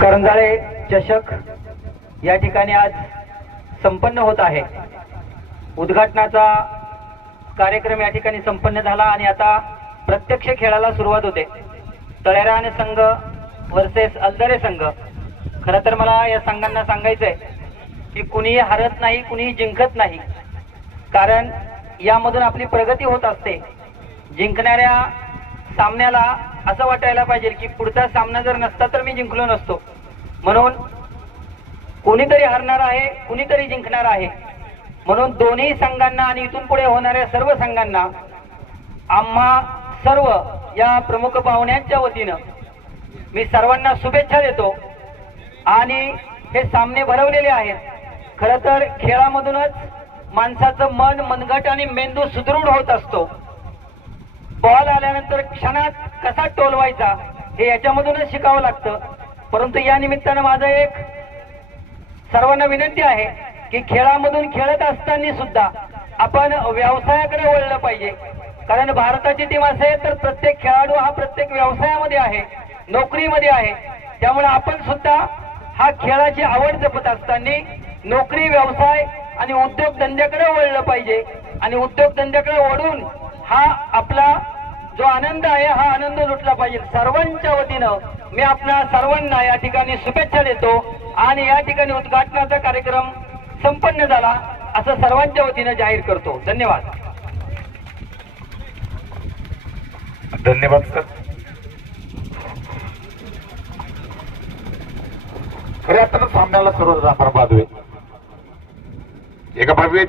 करंजाळे चषक या ठिकाणी आज संपन्न होत आहे। उद्घाटनाचा कार्यक्रम या ठिकाणी संपन्न झाला आणि आता प्रत्यक्ष खेळाला सुरुवात होते। तळेरान संघ वर्सेस अल्दरे संघ। खरं तर मला या संघांना सांगायचंय की कुणीही हरत नाही, कुणीही जिंकत नाही, कारण यामधून आपली प्रगती होत असते। जिंकणाऱ्या सामन्याला असं वाटायला पाहिजे की पुढचा सामना जर नसता तर मी जिंकलो नसतो, म्हणून कोणीतरी हरणार आहे, कुणीतरी जिंकणार आहे। म्हणून दोन्ही संघांना आणि इथून पुढे होणाऱ्या सर्व संघांना आम्हा सर्व या प्रमुख पाहुण्यांच्या वतीनं मी सर्वांना शुभेच्छा देतो। आणि हे सामने भरवलेले आहेत। खरं तर खेळामधूनच माणसाचं मन, मनगट आणि मेंदू सुदृढ होत असतो। बॉल आल्यानंतर क्षणात कसा टोलवायचा हे याच्यामधूनच शिकावं लागतं। परंतु या निमित्तानं माझं एक सर्वांना विनंती आहे की खेळामधून खेळत असताना सुद्धा आपण व्यवसायाकडे वळलं पाहिजे, कारण भारताची टीम असेल तर प्रत्येक खेळाडू हा प्रत्येक व्यवसायामध्ये आहे, नोकरीमध्ये आहे। त्यामुळे आपण सुद्धा हा खेळाची आवड जपत असताना नोकरी, व्यवसाय आणि उद्योगधंद्याकडे वळलं पाहिजे आणि उद्योगधंद्याकडे वळून हा आपला जो आनंद आहे हा आनंद लुटला पाहिजे। सर्वांच्या वतीनं मी आपल्या सर्वांना या ठिकाणी शुभेच्छा देतो आणि या ठिकाणी उद्घाटनाचा कार्यक्रम संपन्न झाला असं सर्वांच्या वतीनं जाहीर करतो। धन्यवाद। धन्यवाद सर। खऱ्या अर्थानं सामन्याला सुरुवात आपण पाहतोय एका भव्य